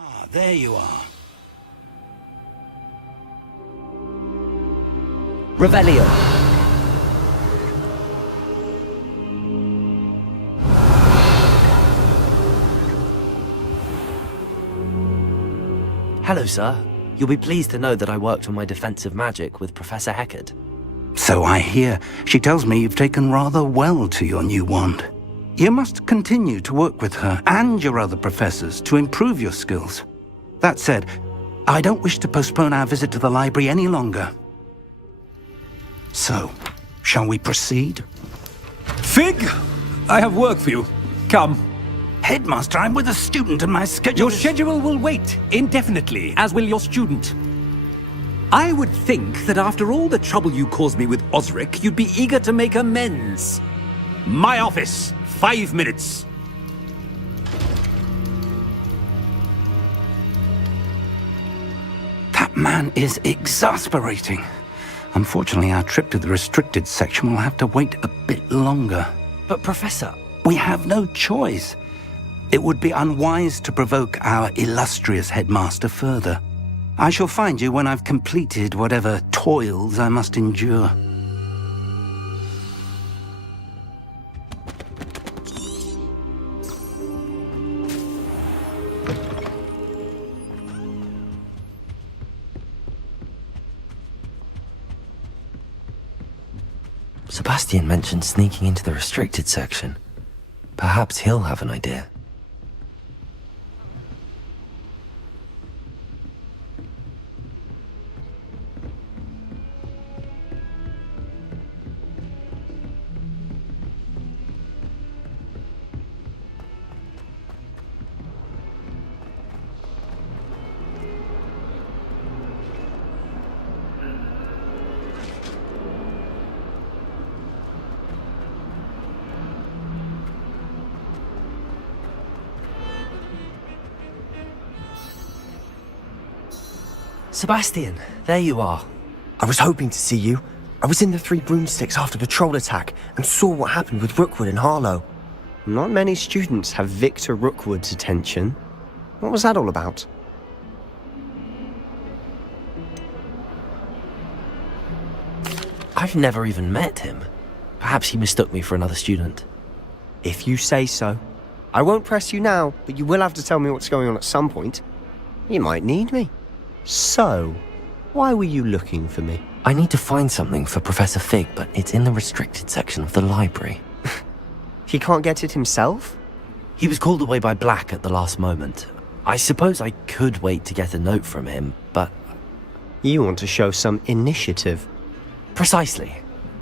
Ah, there you are. Revelio. Hello, sir. You'll be pleased to know that I worked on my defensive magic with Professor Heckard. So I hear. She tells me you've taken rather well to your new wand. You must continue to work with her and your other professors to improve your skills. That said, I don't wish to postpone our visit to the library any longer. So, shall we proceed? Fig, I have work for you. Come. Headmaster, I'm with a student and my schedule Your schedule will wait indefinitely, as will your student. I would think that after all the trouble you caused me with Osric, you'd be eager to make amends. My office, 5 minutes. That man is exasperating. Unfortunately, our trip to the restricted section will have to wait a bit longer. But, Professor... We have no choice. It would be unwise to provoke our illustrious headmaster further. I shall find you when I've completed whatever toils I must endure. Sebastian mentioned sneaking into the restricted section. Perhaps he'll have an idea. Sebastian, there you are. I was hoping to see you. I was in the Three Broomsticks after the troll attack and saw what happened with Rookwood and Harlow. Not many students have Victor Rookwood's attention. What was that all about? I've never even met him. Perhaps he mistook me for another student. If you say so. I won't press you now, but you will have to tell me what's going on at some point. You might need me. So, why were you looking for me? I need to find something for Professor Fig, but it's in the restricted section of the library. He can't get it himself? He was called away by Black at the last moment. I suppose I could wait to get a note from him, but... You want to show some initiative. Precisely.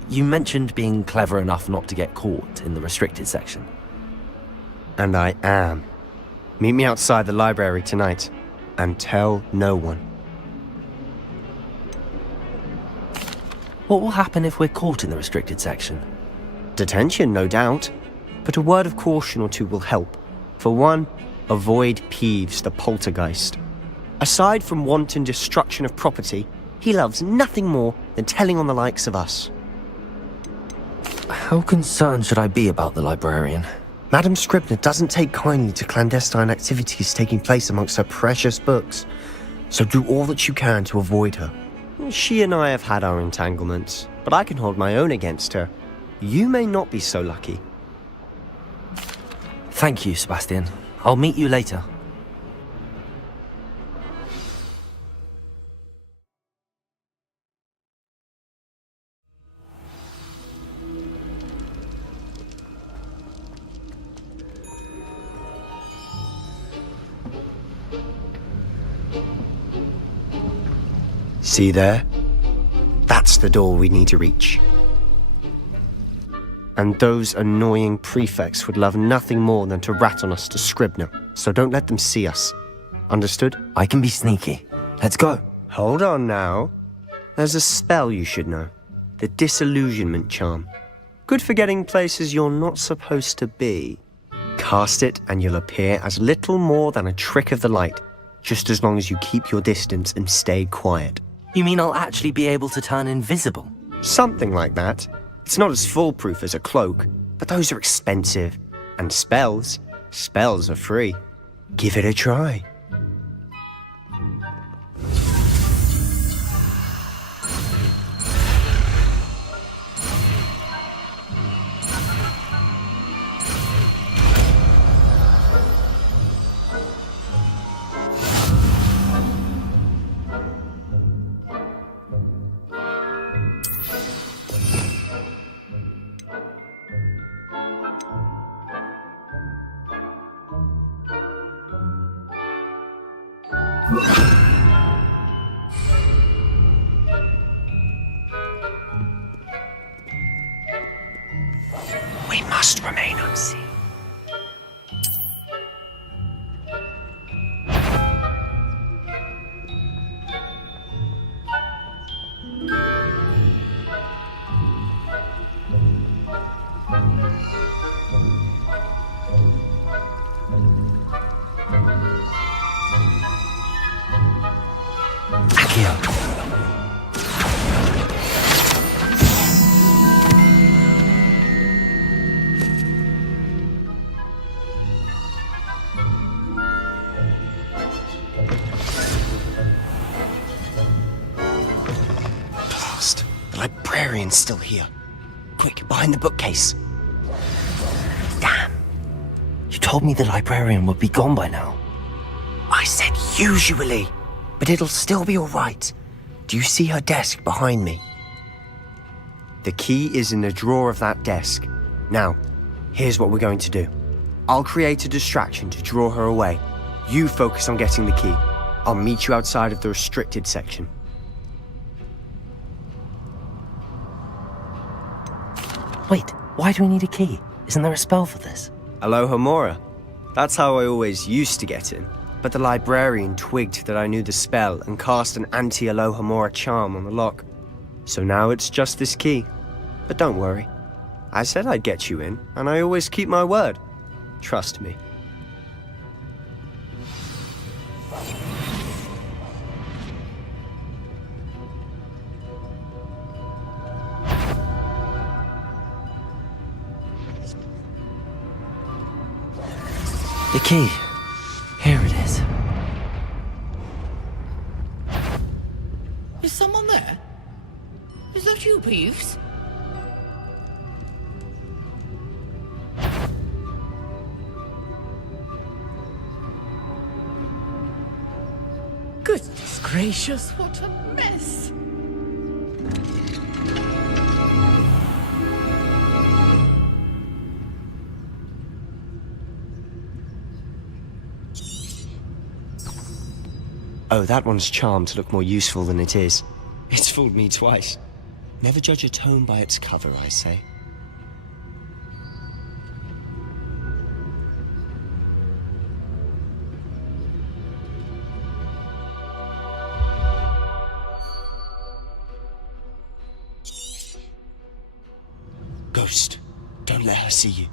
You mentioned being clever enough not to get caught in the restricted section. And I am. Meet me outside the library tonight, and tell no one. What will happen if we're caught in the restricted section? Detention, no doubt. But a word of caution or two will help. For one, avoid Peeves, the poltergeist. Aside from wanton destruction of property, he loves nothing more than telling on the likes of us. How concerned should I be about the librarian? Madame Scribner doesn't take kindly to clandestine activities taking place amongst her precious books, so do all that you can to avoid her. She and I have had our entanglements, but I can hold my own against her. You may not be so lucky. Thank you, Sebastian. I'll meet you later. See there? That's the door we need to reach. And those annoying prefects would love nothing more than to rat on us to Scribner, so don't let them see us. Understood? I can be sneaky. Let's go. Hold on now. There's a spell you should know. The Disillusionment Charm. Good for getting places you're not supposed to be. Cast it and you'll appear as little more than a trick of the light, just as long as you keep your distance and stay quiet. You mean I'll actually be able to turn invisible? Something like that. It's not as foolproof as a cloak, but those are expensive. And spells are free. Give it a try. We must remain unseen. Accio. Blast. The librarian's still here. Quick, behind the bookcase. Damn. You told me the librarian would be gone by now. I said usually, but it'll still be all right. Do you see her desk behind me? The key is in the drawer of that desk. Now, here's what we're going to do. I'll create a distraction to draw her away. You focus on getting the key. I'll meet you outside of the restricted section. Wait, why do we need a key? Isn't there a spell for this? Alohomora. That's how I always used to get in. But the librarian twigged that I knew the spell and cast an anti-Alohomora charm on the lock. So now it's just this key. But don't worry. I said I'd get you in, and I always keep my word. Trust me. The key. Here it is. Is someone there? Is that you, Peeves? Goodness gracious, what a mess! Oh, that one's charmed to look more useful than it is. It's fooled me twice. Never judge a tome by its cover, I say. Ghost, don't let her see you.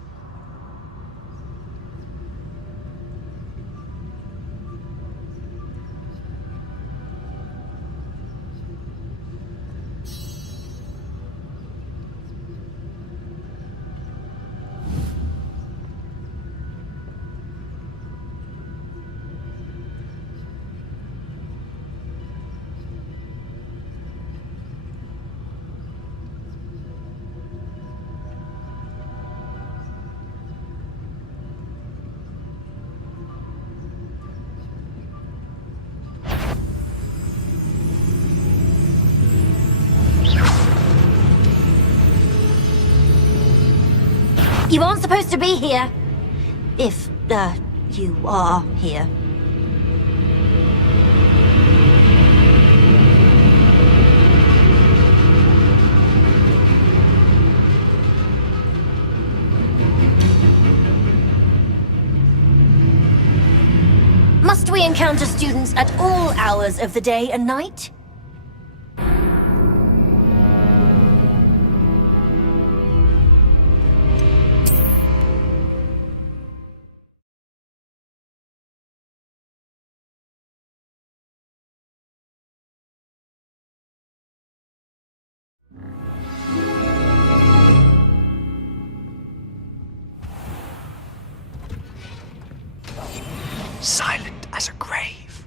You aren't supposed to be here. If, you are here. Must we encounter students at all hours of the day and night? Silent as a grave.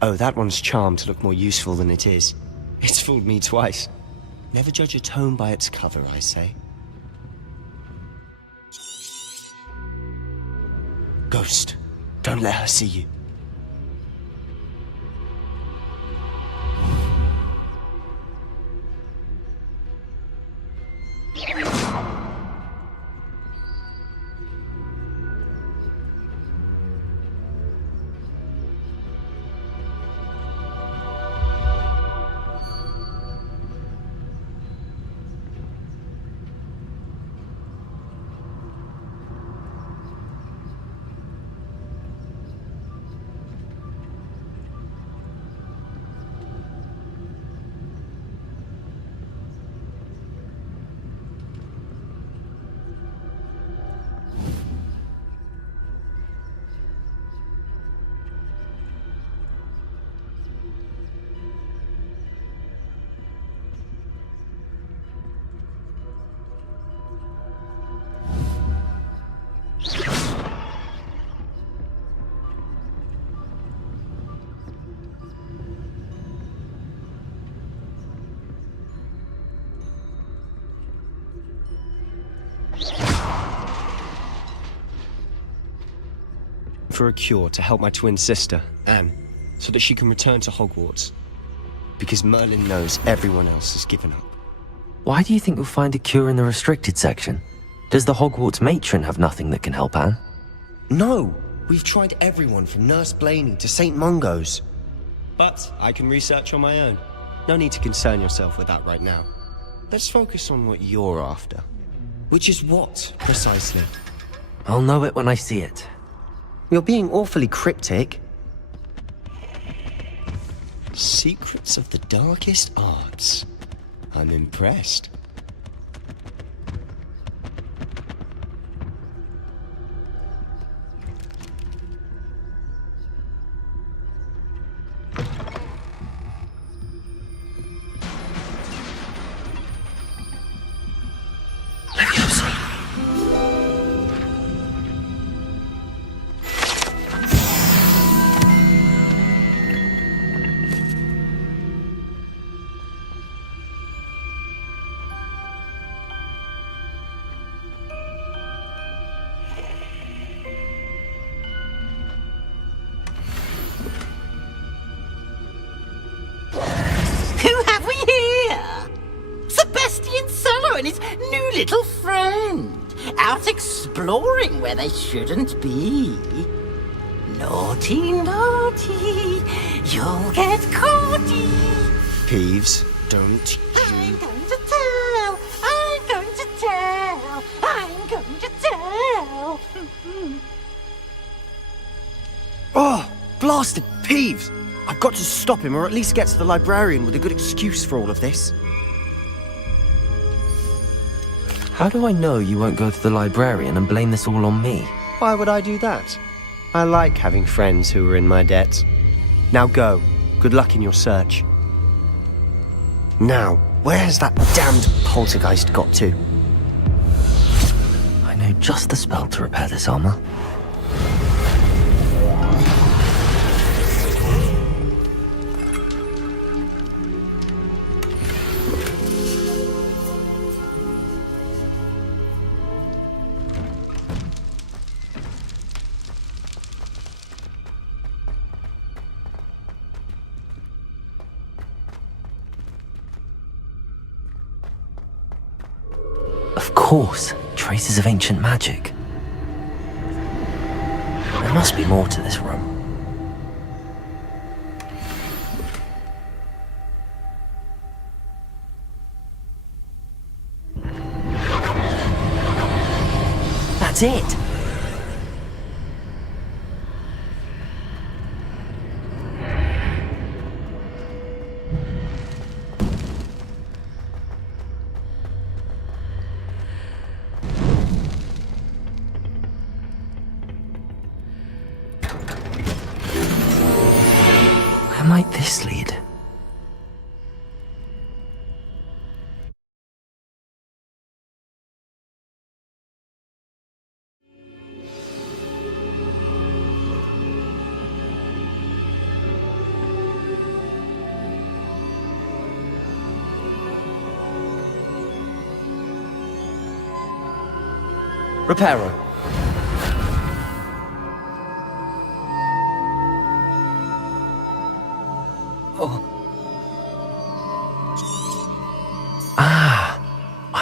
Oh, that one's charmed to look more useful than it is. It's fooled me twice. Never judge a tome by its cover, I say. Ghost, don't let her see you. for a cure to help my twin sister, Anne, so that she can return to Hogwarts. Because Merlin knows everyone else has given up. Why do you think you'll find a cure in the restricted section? Does the Hogwarts matron have nothing that can help Anne? No! We've tried everyone from Nurse Blaney to St. Mungo's. But I can research on my own. No need to concern yourself with that right now. Let's focus on what you're after. Which is what, precisely? I'll know it when I see it. You're being awfully cryptic. Secrets of the darkest arts. I'm impressed. Who have we here? Sebastian Sallow and his new little friend. Out exploring where they shouldn't be. Naughty, naughty. You'll get caughty. Peeves, don't I'm going to tell. I'm going to tell. I'm going to tell. Oh, blasted Peeves! I've got to stop him, or at least get to the librarian with a good excuse for all of this. How do I know you won't go to the librarian and blame this all on me? Why would I do that? I like having friends who are in my debt. Now go. Good luck in your search. Now, where's that damned poltergeist got to? I know just the spell to repair this armor. Of course, traces of ancient magic. There must be more to this room. That's it! Where might this lead? Reparo.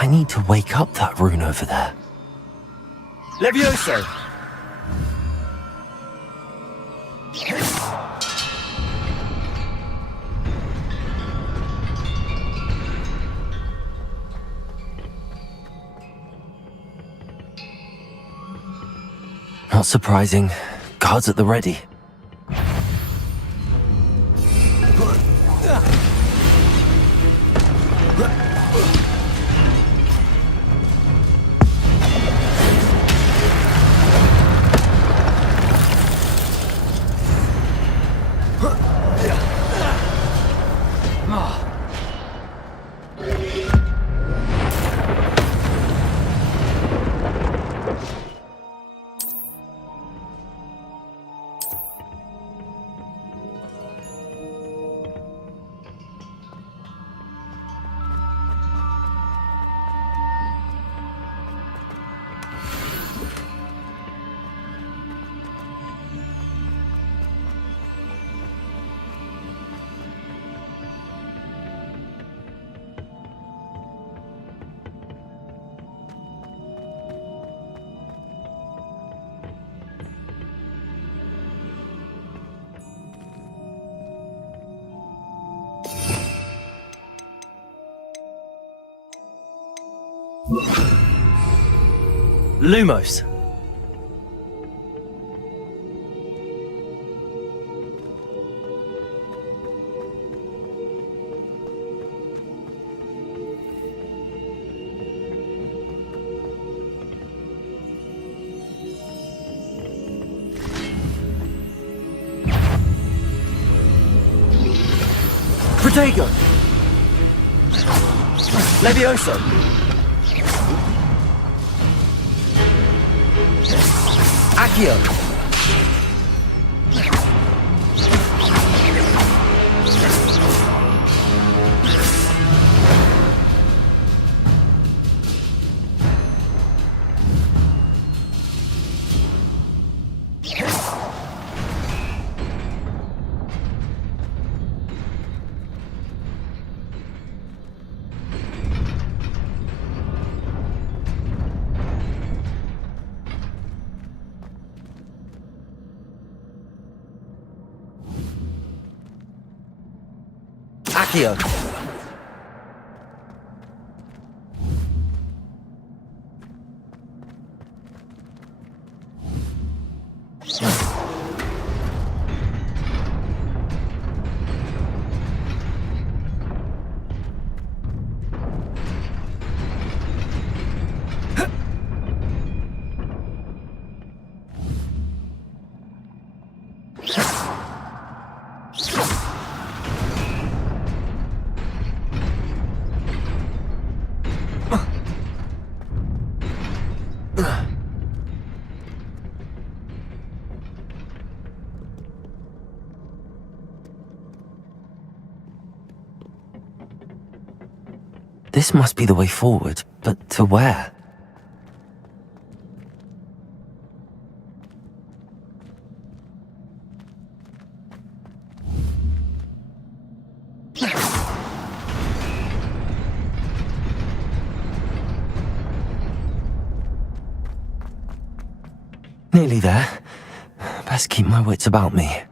I need to wake up that rune over there. Levioso! Not surprising. Guards at the ready. Lumos. Protego! Levioso! Accio! Accio! This must be the way forward, but to where? Nearly there. Best keep my wits about me.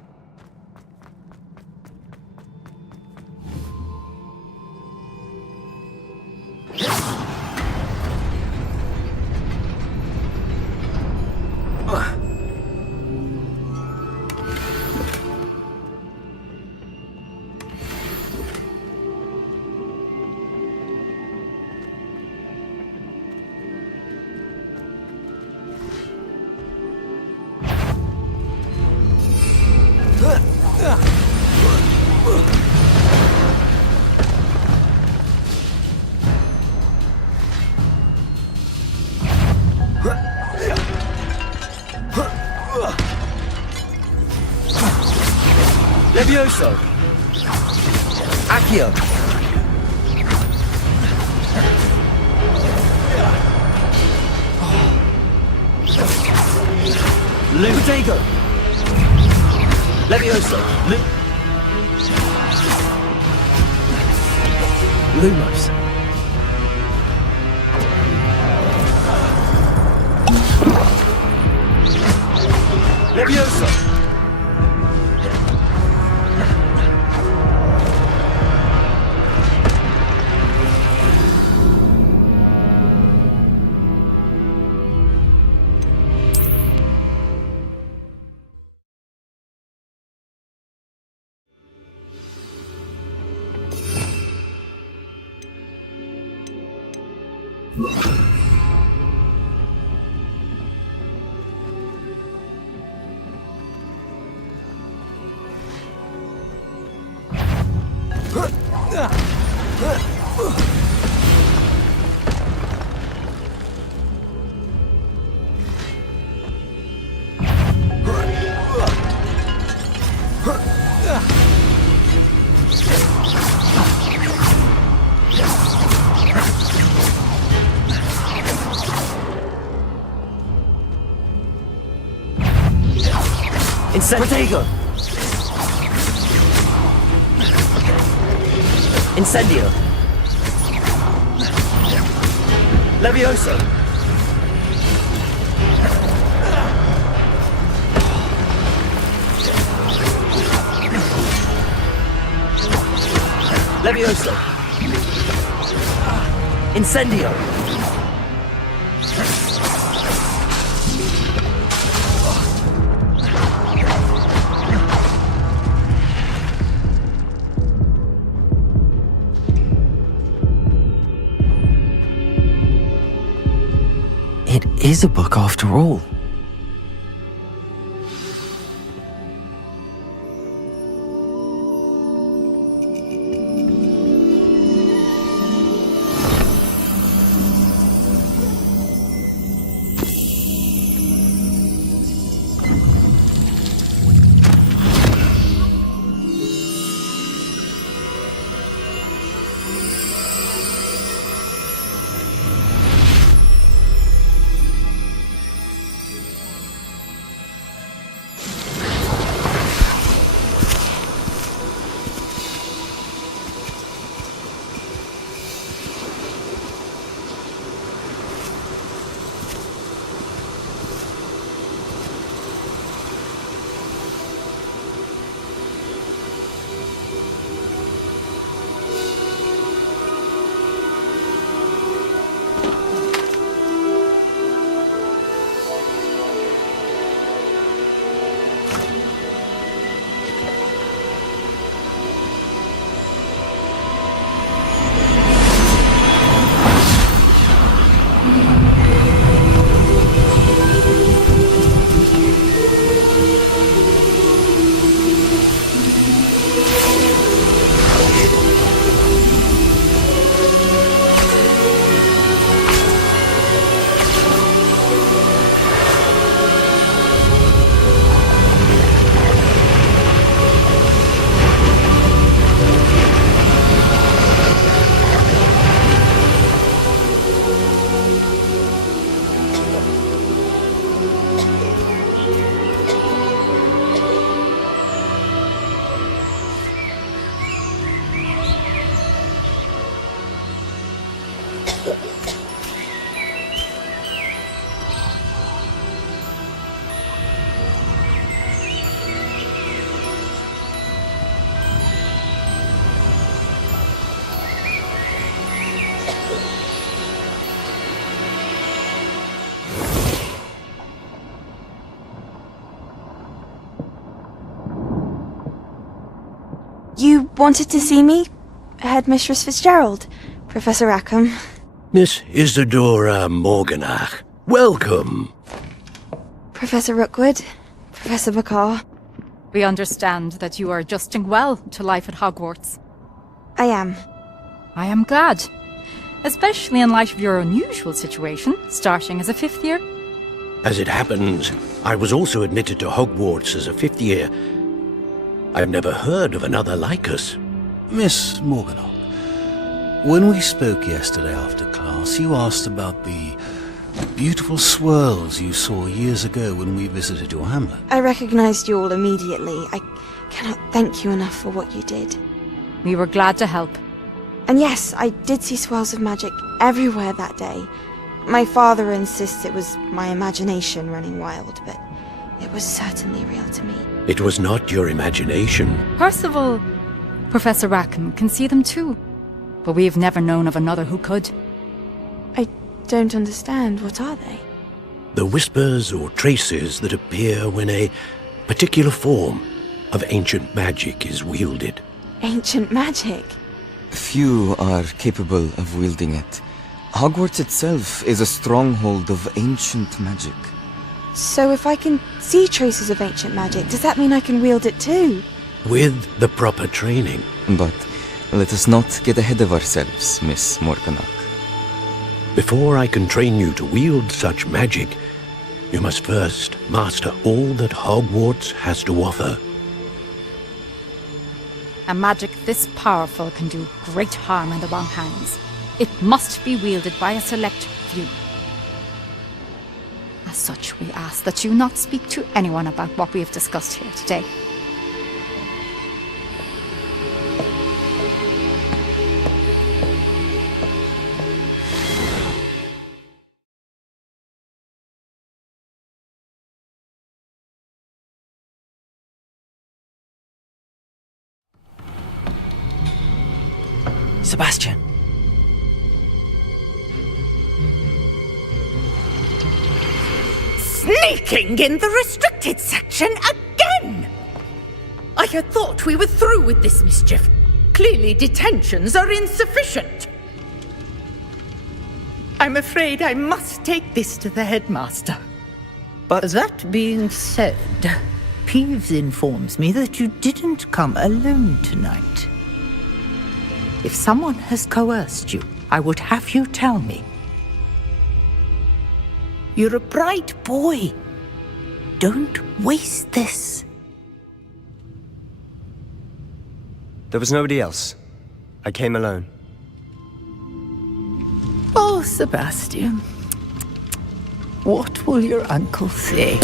Levioso! Accio! Protego! Levioso! Lumos! Levioso! Protego! Incendio! Levioso! Levioso! Incendio! is a book after all. You wanted to see me? Headmistress Fitzgerald? Professor Rackham? Miss Isadora Morganach, welcome. Professor Rookwood? Professor McCaw? We understand that you are adjusting well to life at Hogwarts. I am. I am glad. Especially in light of your unusual situation, starting as a 5th year. As it happens, I was also admitted to Hogwarts as a 5th year. I've never heard of another like us. Miss Morganock, when we spoke yesterday after class, you asked about the beautiful swirls you saw years ago when we visited your hamlet. I recognized you all immediately. I cannot thank you enough for what you did. We were glad to help. And yes, I did see swirls of magic everywhere that day. My father insists it was my imagination running wild, but it was certainly real to me. It was not your imagination. Percival, Professor Rackham can see them too. But we've never known of another who could. I don't understand. What are they? The whispers or traces that appear when a particular form of ancient magic is wielded. Ancient magic? Few are capable of wielding it. Hogwarts itself is a stronghold of ancient magic. So if I can see traces of ancient magic, does that mean I can wield it too? With the proper training. But let us not get ahead of ourselves, Miss Morganock. Before I can train you to wield such magic, you must first master all that Hogwarts has to offer. A magic this powerful can do great harm in the wrong hands. It must be wielded by a select few. As such, we ask that you not speak to anyone about what we have discussed here today. Sebastian. Sneaking in the restricted section again! I had thought we were through with this mischief. Clearly detentions are insufficient. I'm afraid I must take this to the headmaster. But that being said, Peeves informs me that you didn't come alone tonight. If someone has coerced you, I would have you tell me. You're a bright boy. Don't waste this. There was nobody else. I came alone. Oh, Sebastian. What will your uncle say?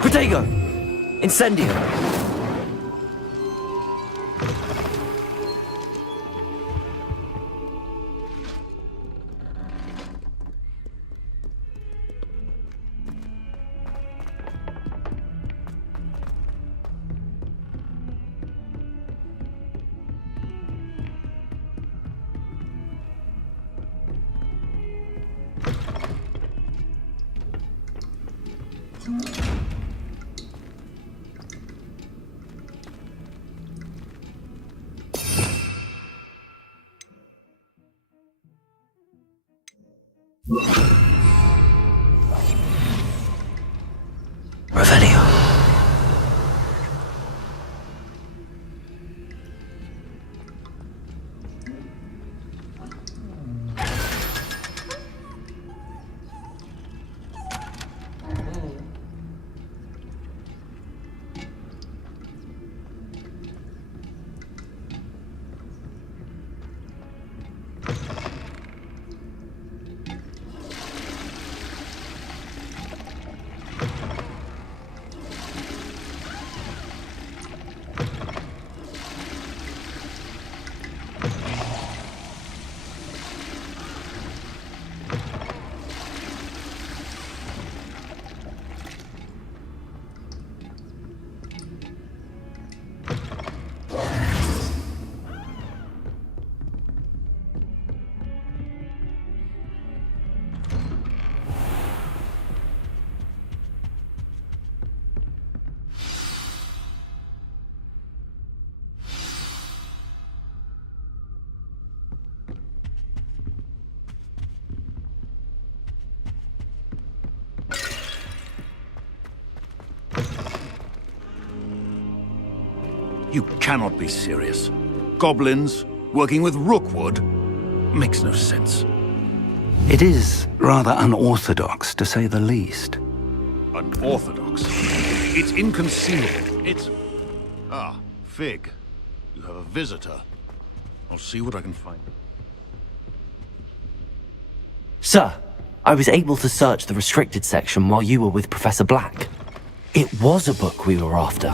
Protego! Incendio! Revelio. You cannot be serious. Goblins working with Rookwood makes no sense. It is rather unorthodox, to say the least. Unorthodox? It's inconceivable. It's... Ah, Fig. You have a visitor. I'll see what I can find. Sir, I was able to search the restricted section while you were with Professor Black. It was a book we were after.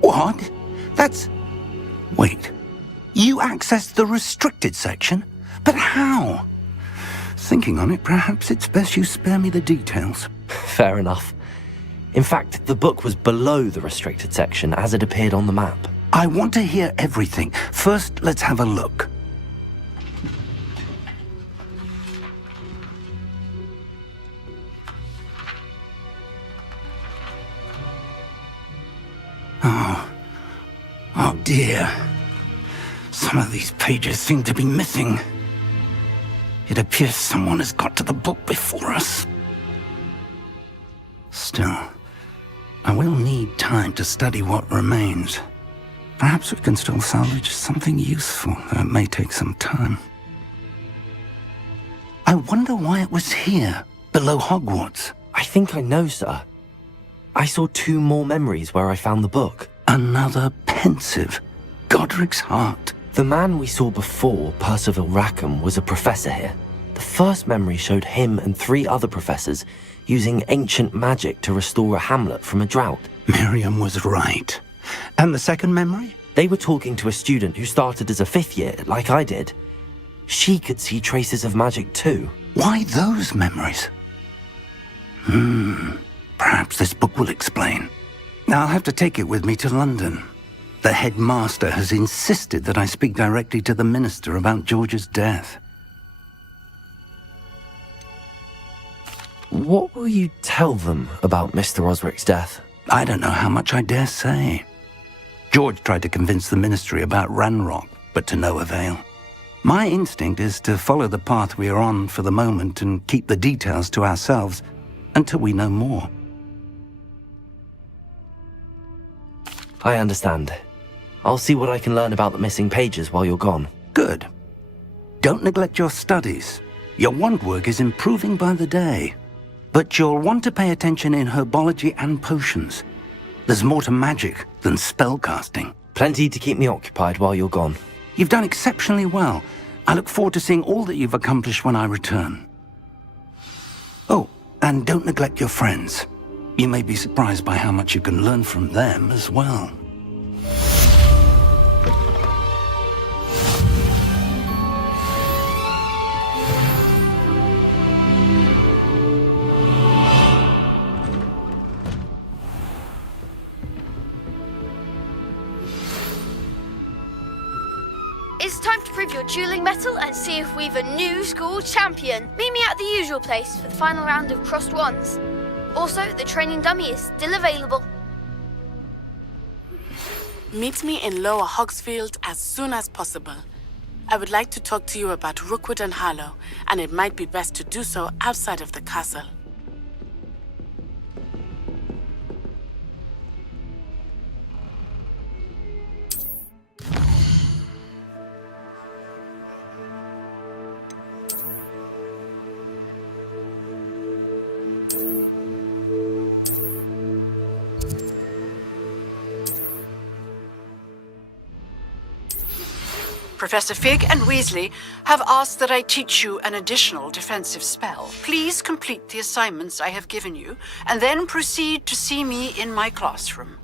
What? That's... Wait. You accessed the restricted section? But how? Thinking on it, perhaps it's best you spare me the details. Fair enough. In fact, the book was below the restricted section as it appeared on the map. I want to hear everything. First, let's have a look. Oh dear. Some of these pages seem to be missing. It appears someone has got to the book before us. Still, I will need time to study what remains. Perhaps we can still salvage something useful, though it may take some time. I wonder why it was here, below Hogwarts. I think I know, sir. I saw 2 more memories where I found the book. Another pensive. Godric's heart. The man we saw before, Percival Rackham, was a professor here. The first memory showed him and 3 other professors using ancient magic to restore a hamlet from a drought. Miriam was right. And the second memory? They were talking to a student who started as a 5th year, like I did. She could see traces of magic too. Why those memories? Perhaps this book will explain. Now I'll have to take it with me to London. The headmaster has insisted that I speak directly to the minister about George's death. What will you tell them about Mr. Osric's death? I don't know how much I dare say. George tried to convince the ministry about Ranrock, but to no avail. My instinct is to follow the path we are on for the moment and keep the details to ourselves until we know more. I understand. I'll see what I can learn about the missing pages while you're gone. Good. Don't neglect your studies. Your wand work is improving by the day. But you'll want to pay attention in herbology and potions. There's more to magic than spellcasting. Plenty to keep me occupied while you're gone. You've done exceptionally well. I look forward to seeing all that you've accomplished when I return. Oh, and don't neglect your friends. You may be surprised by how much you can learn from them as well. It's time to prove your dueling mettle and see if we've a new school champion. Meet me at the usual place for the final round of crossed wands. Also, the training dummy is still available. Meet me in Lower Hogsfield as soon as possible. I would like to talk to you about Rookwood and Harlow, and it might be best to do so outside of the castle. Professor Fig and Weasley have asked that I teach you an additional defensive spell. Please complete the assignments I have given you, and then proceed to see me in my classroom.